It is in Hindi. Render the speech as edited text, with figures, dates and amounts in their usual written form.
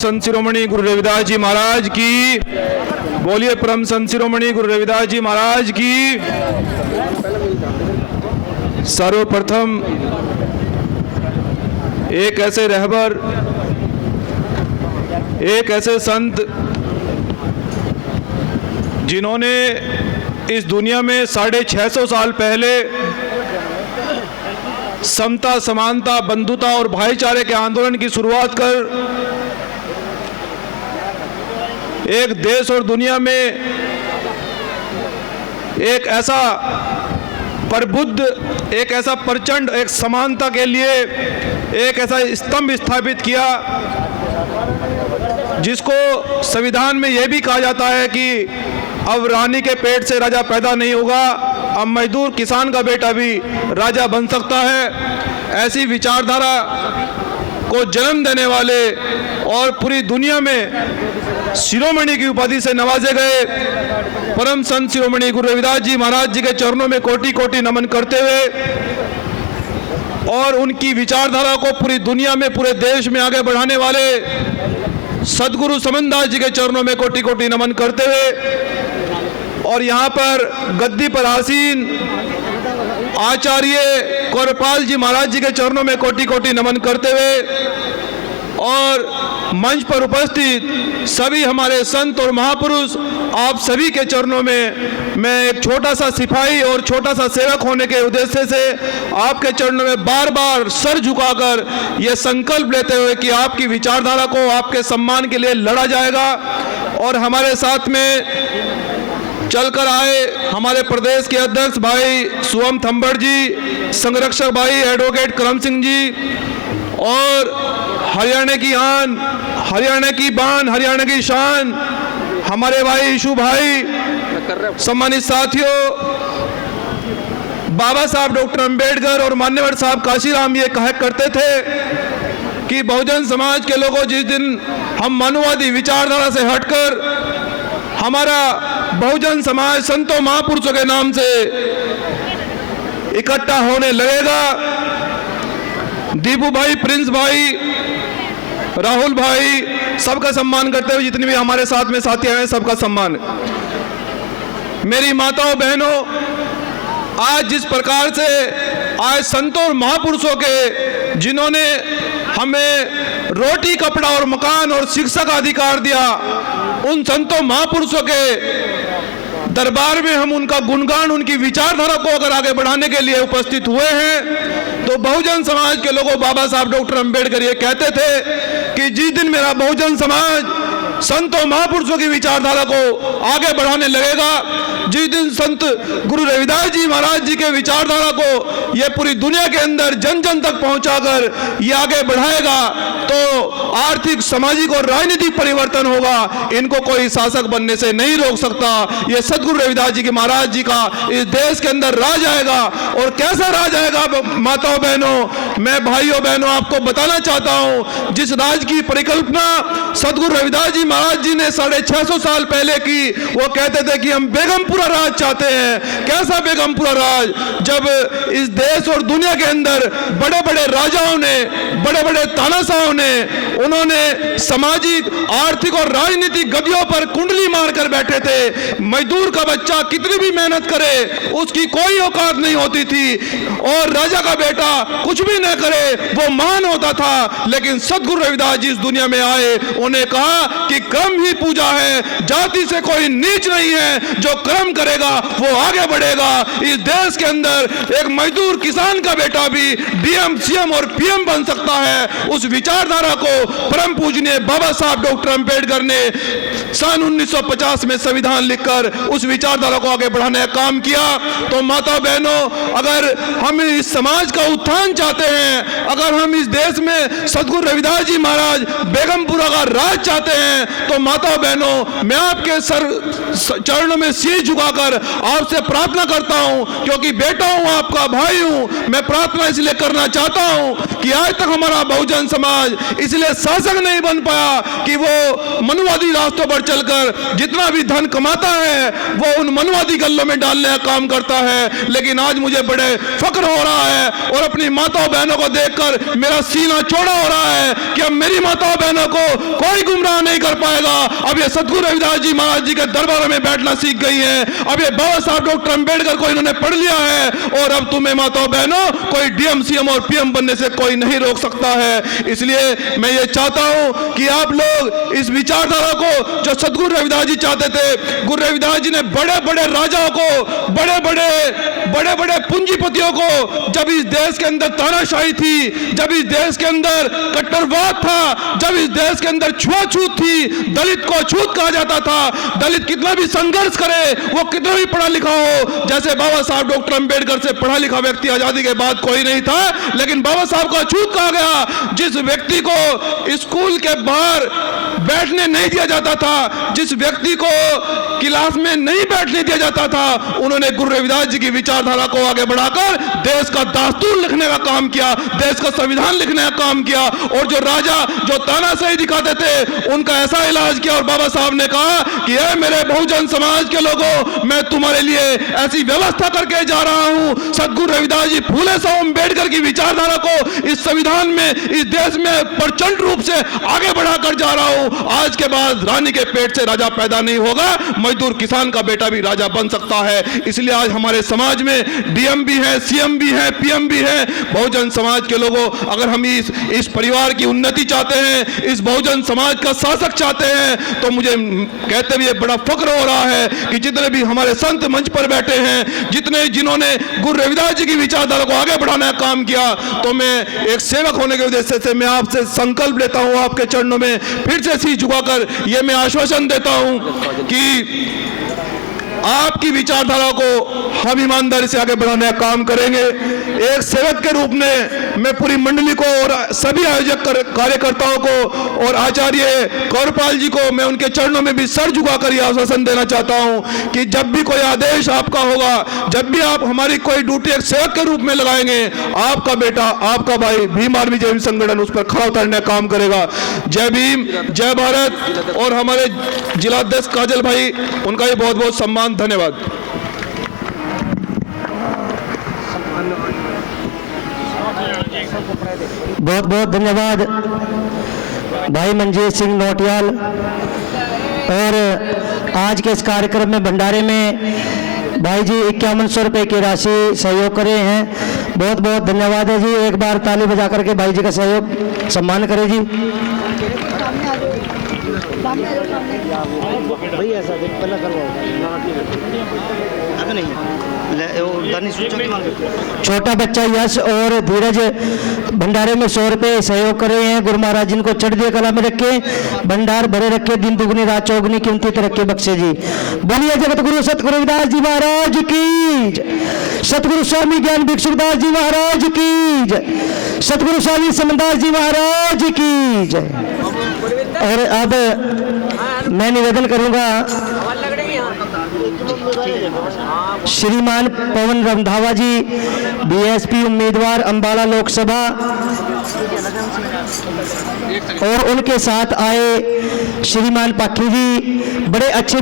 संत शिरोमणि गुरु रविदास जी महाराज की बोलिए। परम संत शिरोमणि गुरु रविदास जी महाराज की। सर्वप्रथम एक ऐसे रहबर, एक ऐसे संत जिन्होंने इस दुनिया में 650 साल पहले समता, समानता, बंधुता और भाईचारे के आंदोलन की शुरुआत कर एक देश और दुनिया में एक ऐसा प्रबुद्ध, एक ऐसा प्रचंड, एक समानता के लिए एक ऐसा स्तंभ स्थापित किया जिसको संविधान में यह भी कहा जाता है कि अब रानी के पेट से राजा पैदा नहीं होगा, अब मजदूर किसान का बेटा भी राजा बन सकता है। ऐसी विचारधारा को जन्म देने वाले और पूरी दुनिया में शिरोमणि की उपाधि से नवाजे गए परम संत शिरोमणि गुरु रविदास जी महाराज जी के चरणों में कोटि कोटि नमन करते हुए और उनकी विचारधारा को पूरी दुनिया में, पूरे देश में आगे बढ़ाने वाले सदगुरु समनदास जी के चरणों में कोटि कोटि नमन करते हुए और यहाँ पर गद्दी पर आसीन आचार्य कौरपाल जी महाराज जी के चरणों में कोटि कोटि नमन करते हुए और मंच पर उपस्थित सभी हमारे संत और महापुरुष, आप सभी के चरणों में मैं एक छोटा सा सिपाही और छोटा सा सेवक होने के उद्देश्य से आपके चरणों में बार बार सर झुकाकर यह संकल्प लेते हुए कि आपकी विचारधारा को आपके सम्मान के लिए लड़ा जाएगा। और हमारे साथ में चलकर आए हमारे प्रदेश के अध्यक्ष भाई सुवम थंबड़ जी, संरक्षक भाई एडवोकेट करम सिंह जी और हरियाणा की आन, हरियाणा की बान, हरियाणा की शान हमारे भाई ईशु भाई, सम्मानित साथियों, बाबा साहब डॉक्टर अंबेडकर और मान्यवर साहब काशीराम ये कहा करते थे कि बहुजन समाज के लोगों, जिस दिन हम मानववादी विचारधारा से हटकर हमारा बहुजन समाज संतों महापुरुषों के नाम से इकट्ठा होने लगेगा, दीपू भाई, प्रिंस भाई, राहुल भाई, सबका सम्मान करते हुए जितने भी हमारे साथ में साथी हैं सबका सम्मान। मेरी माताओं बहनों, आज जिस प्रकार से आज संतों और महापुरुषों के जिन्होंने हमें रोटी, कपड़ा और मकान और शिक्षा का अधिकार दिया, उन संतों महापुरुषों के दरबार में हम उनका गुणगान, उनकी विचारधारा को अगर आगे बढ़ाने के लिए उपस्थित हुए हैं तो बहुजन समाज के लोगों, बाबा साहब डॉक्टर अंबेडकर ये कहते थे कि जिस दिन मेरा बहुजन समाज संतों महापुरुषों की विचारधारा को आगे बढ़ाने लगेगा, जिस दिन संत गुरु रविदास जी महाराज जी के विचारधारा को ये पूरी दुनिया के अंदर जन जन तक पहुंचाकर ये आगे बढ़ाएगा तो आर्थिक, सामाजिक और राजनीतिक परिवर्तन होगा। इनको कोई शासक बनने से नहीं रोक सकता। ये सदगुरु रविदास जी के महाराज जी का इस देश के अंदर राज आएगा। और कैसा राज आएगा माताओं बहनों, मैं भाइयों बहनों आपको बताना चाहता हूं, जिस राज की परिकल्पना सदगुरु रविदास जी महाराज जी ने 650 साल पहले की, वो कहते थे कि हम बेगमपुरा राज चाहते हैं। कैसा बेगमपुरा राज? जब इस देश और दुनिया के अंदर बड़े बड़े राजाओं ने, बड़े बड़े तानाशाहों ने, उन्होंने सामाजिक, आर्थिक और राजनीतिक गद्दियों पर कुंडली मारकर बैठे थे। मजदूर का बच्चा कितनी भी मेहनत करे उसकी कोई औकात नहीं होती थी और राजा का बेटा कुछ भी न करे वो महान होता था। लेकिन सदगुरु रविदास जी इस दुनिया में आए, उन्हें कहा कि क्रम ही पूजा है, जाति से कोई नीच नहीं है, जो क्रम करेगा वो आगे बढ़ेगा। इस देश के अंदर एक मजदूर किसान का बेटा भी डीएम, सीएम और पीएम बन सकता है। उस विचारधारा को परम पूजनीय बाबा साहब डॉक्टर अंबेडकर ने सन 1950 में संविधान लिखकर उस विचारधारा को आगे बढ़ाने का काम किया। तो माता बहनों, अगर हम इस समाज का उत्थान चाहते हैं, अगर हम इस देश में सदगुरु रविदास जी महाराज बेगमपुरा का राज चाहते हैं, तो माता बहनों मैं आपके चरणों में शीश झुकाकर आपसे प्रार्थना करता हूं, क्योंकि बेटा हूं, आपका भाई हूं। मैं प्रार्थना इसलिए करना चाहता हूं कि आज तक हमारा बहुजन समाज इसलिए शासक नहीं बन पाया कि वो मनुवादी रास्तों पर चलकर जितना भी धन कमाता है वो उन मनुवादी गल्लों में डालने का काम करता है। लेकिन आज मुझे बड़े फक्र हो रहा है और अपनी माताओं बहनों को देखकर मेरा सीना चौड़ा हो रहा है कि अब मेरी माताओं बहनों को कोई गुमराह नहीं कर पाएगा। अब ये सतगुरु रविदास जी महाराज जी के दरबार में बैठना सीख गई है। अब ये बाबा साहब डॉक्टर अंबेडकर को इन्होंने पढ़ लिया है और अब तुम्हें माताओं बहनों कोई डीएम सीएम और पीएम बनने से कोई नहीं रोक सकता है। इसलिए मैं ये चाहता हूं कि आप लोग इस विचारधारा को जो सतगुरु रविदास जी चाहते थे, गुरु रविदास जी ने बड़े बड़े राजाओं को, बड़े बड़े पूंजीपतियों को, जब इस देश के अंदर तानाशाही थी, जब इस देश के अंदर कट्टरवाद था, जब इस देश के अंदर छुआछूत थी, दलित को छूत कहा जाता था। दलित कितना भी संघर्ष करे, वो कितना भी पढ़ा लिखा हो, जैसे बाबा साहब डॉक्टर अंबेडकर से पढ़ा लिखा व्यक्ति आजादी के बाद कोई नहीं था, लेकिन बाबा साहब का छूत कहा गया। जिस व्यक्ति को स्कूल के बाहर बैठने नहीं दिया जाता था, जिस व्यक्ति को क्लास में नहीं बैठने दिया जाता था, उन्होंने गुरु रविदास जी की विचारधारा को आगे बढ़ाकर देश का दास्तूर लिखने का काम किया, देश का संविधान लिखने का काम किया। और जो राजा जो तानाशाही दिखाते थे, उनका ऐसा इलाज किया और बाबा साहब ने कहा कि ए मेरे बहुजन समाज के लोगों, मैं तुम्हारे लिए ऐसी व्यवस्था करके जा रहा हूं। सतगुरु रविदास जी फूले साहब अंबेडकर की विचारधारा को इस संविधान में, इस देश में प्रचंड रूप से आगे बढ़ाकर जा रहा हूं। आज के बाद रानी के पेट से राजा पैदा नहीं होगा, मजदूर किसान का बेटा भी राजा बन सकता है। इसलिए आज हमारे समाज में डीएम भी है, सीएम भी है, पीएम भी है। बहुजन समाज के लोगों, अगर हम इस परिवार की उन्नति चाहते हैं, इस बहुजन समाज का शासक चाहते हैं, तो मुझे कहते हुए बड़ा फक्र हो रहा है कि जितने भी हमारे संत मंच पर बैठे हैं, जिन्होंने गुरु रविदास जी की विचारधारा को आगे बढ़ाने का काम किया, तो मैं एक सेवक होने के उद्देश्य से मैं आपसे संकल्प लेता हूं, आपके चरणों में फिर से शीश झुकाकर ये मैं आश्वासन देता हूं कि आपकी विचारधारा को हम ईमानदारी से आगे बढ़ाने का काम करेंगे। एक सेवक के रूप में मैं पूरी मंडली को और सभी आयोजक कार्यकर्ताओं को और आचार्य कौरपाल जी को मैं उनके चरणों में भी सर झुकाकर यह आश्वासन देना चाहता हूं कि जब भी कोई आदेश आपका होगा, जब भी आप हमारी कोई ड्यूटी एक सेवक के रूप में लगाएंगे, आपका बेटा, आपका भाई भीम आर्मी जय भीम संगठन उस पर खड़ा उतरने का काम करेगा। जय भीम, जय भारत। और हमारे जिलाध्यक्ष काजल भाई, उनका भी बहुत बहुत सम्मान, धन्यवाद। बहुत बहुत धन्यवाद भाई मंजीत सिंह नौटियाल। और आज के इस कार्यक्रम में भंडारे में भाई जी 5100 रुपये की राशि सहयोग करे हैं। बहुत बहुत धन्यवाद है जी। एक बार ताली बजा करके भाई जी का सहयोग सम्मान करें जी। छोटा बच्चा यश और धीरज भंडारे में 100 रुपये सहयोग कर रहे हैं। गुरु महाराज जिनको चढ़ती कला में रखे, भंडार भरे रखे, दिन दुगनी रात चौगनी कीमती तरक्की बख्शे जी। बोलिए जगत गुरु सतगुरु रविदास जी महाराज की जय, सतगुरु स्वामी ज्ञान भिक्षुदास जी महाराज की जय, सतगुरु स्वामी समदास जी महाराज की जय। और अब मैं निवेदन करूंगा श्रीमान पवन रंधावा जी, बीएसपी उम्मीदवार अंबाला लोकसभा, और उनके साथ आए श्रीमान पाखी जी, बड़े अच्छे